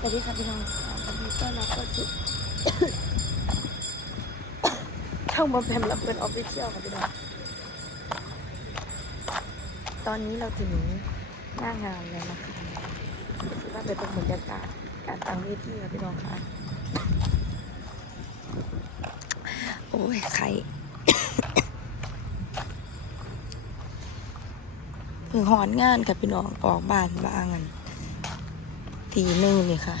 สวัสดีค่ะพี่น้องค่ะวันนี้ต้อนรับเข้าสู่ช่องบอมแพมรับเป็นออฟฟิเชียลค่ะพี่น้องตอนนี้เราถึงหน้างานแล้วนะคะคิดว่าเป็นบรรยากาศการตั้งเวทีค่ะพี่น้องค่ะโอ้ยไข่เพิ่งหอนงานกับพี่น้องออกบ้านบ้างกัน ทีหนึ่งนี่ค่ะ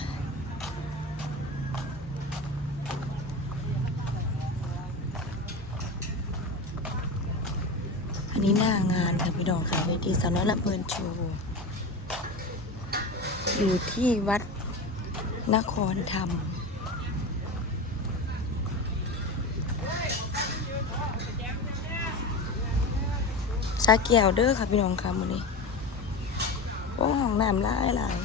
อันนี้หน้างานค่ะพี่น้องค่ะเวทีสาวน้อยลำเพลินโชว์อยู่ที่วัดนครธรรมชาเกียวเด้อค่ะพี่น้องค่ะมื้อนี้โอ้ห้องน้ำหลายหลาย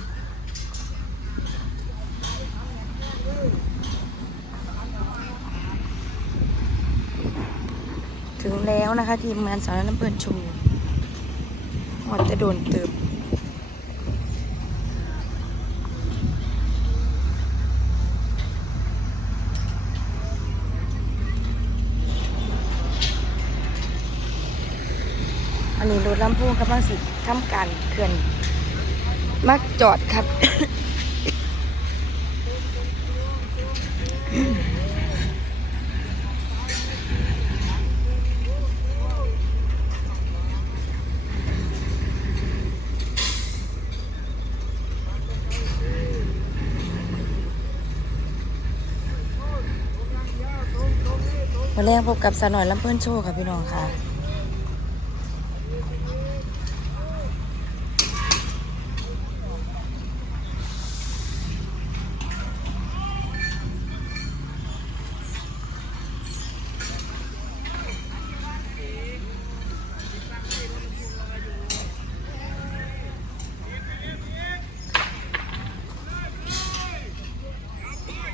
ถึงแล้วนะคะ ทีมงานสาวน้ำเปินชูหอดจะโดนเติบอันนี้รถลำโพงกำลังสิทำการเคลื่อนมักจอดครับ มาแรกพบกับสาวหน่อยลำเพื่อนโชว์ค่ะพี่น้องค่ะ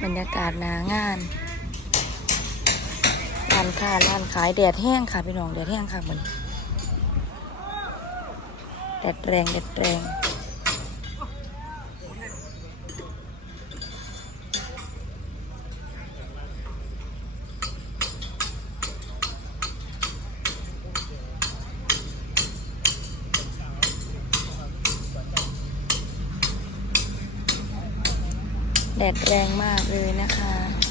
บรรยากาศหนางานานค้าร้านขายแดดแห้งค่ะพี่น้องแดดแห้งค่ะเหมือนแดดแรงแดดแรงแดดแรงมากเลยนะคะ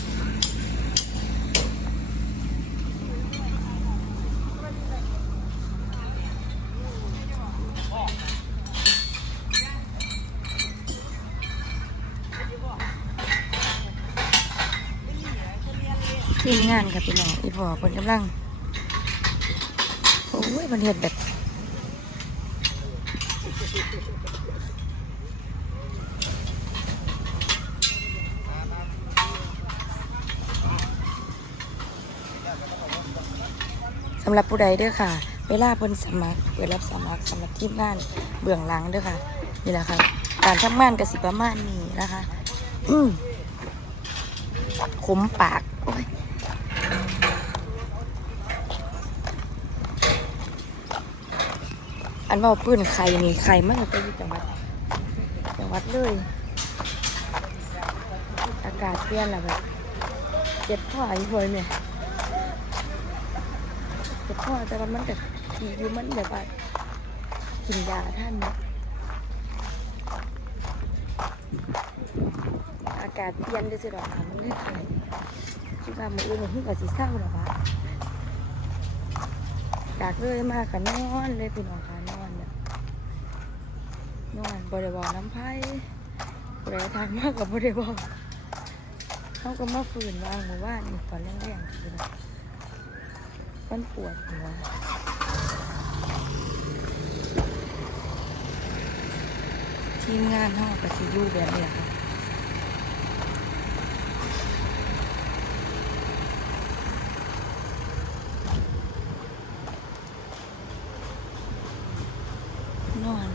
ทีมงานกับพี่น้องอีพอเพิ่นกำลัง โอ้ยมันเห็ดแบบสำหรับผู้ใดเด้อค่ะ เวลาเพิ่นสมัครเปิดรับสมัครสำหรับทีมงานเบื้องหลังเด้อค่ะ นี่แหละค่ะ การทำงานกับสิประมาณนี้นะคะ อืมขมปากโอันว่าปืนไข่นี่ไข่มากไปอยู่จังหวัดจังหวัดเลย อากาศเปลี่ยนแล้วแบบเจ็บข้ออีกคนเนี่ยเจ็บข้อแต่ว่ามันก็ดีอยู่มันแบบว่ากินยาท่านเนาะอากาศเปลี่ยนด้วยสิดอกค่ะมันไม่เคยคิดว่ามืออื่นมันกับสีเศร้าหรอวะจากเลยมากกับนอนเลยพี่น้องค่ะ นอนบริวารน้ำไผ่บริวารทางมากกว่าบริวารเขาก็มาฝืนวางหมู่บ้านนี่ตอนแรกๆคือแบบมันปวดหัวทีมงานห้องปฏิยูแบบนี้แหละค่ะ นอน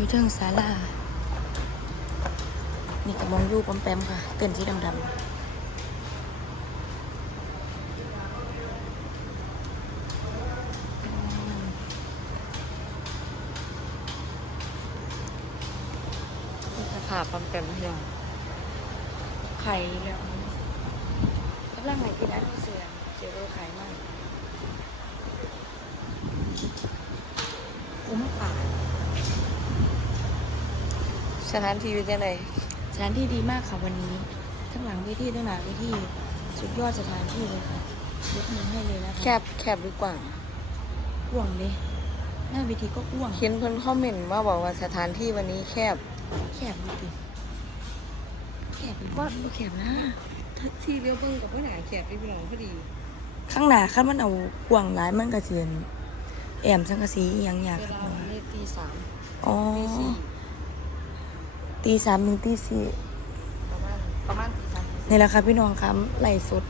อยู่เทิงศาลา นี่ก็มองอยู่ปอมแปมค่ะ เต้นที่ดำๆนี่ค่ะผ่าปอมแปมพี่น้องไข่แล้วกำลังไหนกินอันเสือเจอโรไข่มากคุ้มป่า สถานที่เป็นยังไงสถานที่ดีมากค่ะวันนี้ ทั้งหลังเวทีทั้งหน้าเวทีสุดยอดสถานที่เลยค่ะยกมือให้เลยนะคะแคบแคบหรือกว้างกว้างเลยหน้าเวทีก็กว้างเขียนเพิ่นคอมเมนต์มาบอกว่าสถานที่วันนี้แคบ แคบดูดิแคบเป็นว่าว่าแคบนะที่เลี้ยวเบิ่งกับผู้หนาแคบพี่น้องพอดี ข้างหน้าคันมันเอากว้างหลายมันก็เสียนแอมสังกะสีอหย่างอยากเวครับลานี่ตีสามอ๋อตีสี่ ตีสามถึงตีสี่ประมาณประมาณตีสามนี่แหละค่ะพี่น้องครับไล่สด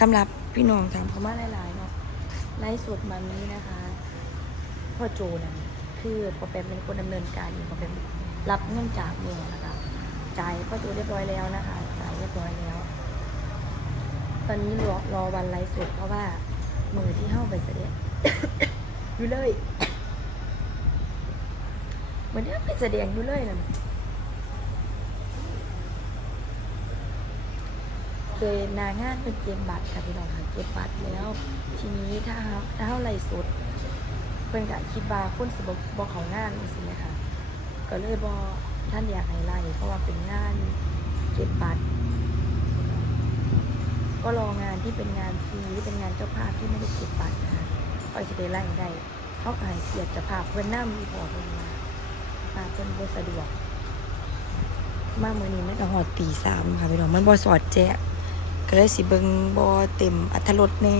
สำหรับพี่น้องถามเขามาหลายๆเนาะไล่สดมานี้นะคะพ่อโจนั่นคือพอแปมเป็นคนดำเนินการเองพอแปมรับเงินจากเมียนะคะจ่ายพ่อโจเรียบร้อยแล้วนะคะจ่ายเรียบร้อยแล้ว ตอนนี้รอรอวันไลฟ์สดเพราะว่ามือที่เข้าไปเสด็จอยู่เลยเหมือนที่ไปแสดงอยู่เลยนะโดยนางานเป็นเกมบัตรค่ะพี่น้องค่ะเก็บบัตรแล้ว ทีนี้ถ้าเราถ้าเราไล่สดเพื่อนก็คิดว่าคนสิบบอกเขางานนี่สินะคะก็เลยบอท่านอยากให้ไล่เพราะว่าเป็นงานเก็บบัตร ก็รองานที่เป็นงานฟรีเป็นงานเจ้าภาพที่ไม่ได้เก็บบัตรนะคะคอยจะไปไล่ได้เขาก็ให้เกียรติจ้าภาพเพื่อนน้ำมีพอเพื่อนมาเจ้าภาพเพื่อนบสะดวก มากมือนี้ไมันก็หอดตีสามค่ะพี่น้องมันบอสอดแจ๊ ก็เลยสิเบิงบอเต็มอัธรสแน่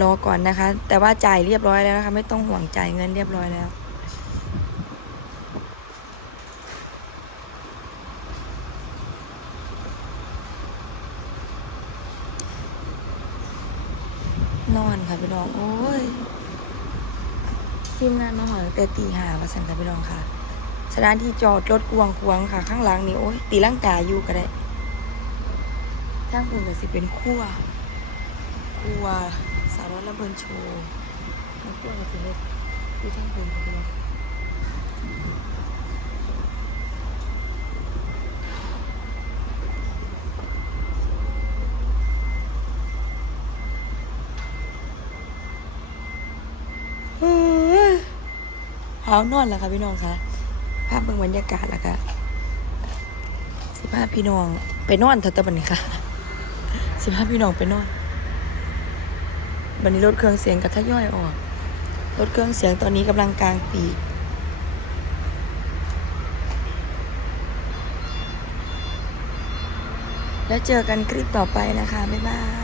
รอก่อนนะคะ แต่ว่าจ่ายเรียบร้อยแล้วนะคะ ไม่ต้องห่วงจ่ายเงินเรียบร้อยแล้วนอนค่ะพี่น้องโอ้ยทีมงานมาหอตั้งแต่ตีหาประสันค่ะพี่น้องค่ะสถานที่จอดรถกวงควงค่ะ ข้างหลังนี่โอ้ยตีร่างกายอยู่ก็ได้ ทางอื่นก็สิเป็นคั่วครัวสาวน้อยลำเบินโชว์มาครั่วก็สิเล็กที่ทางอื่นค่ะพี่น้องเฮ้ยหานอนแล้วค่ะพี่น้องคะภาพเบิ่งบรรยากาศแล้วค่ะสิภาพพี่น้องไปนอนเถอะตะบันค่ะ สิบห้าพี่น้องไปนอนวันนี้รถเครื่องเสียงกับทย่อยออกรถเครื่องเสียงตอนนี้กำลังกลางปีกแล้วเจอกันคลิปต่อไปนะคะ บ๊ายบาย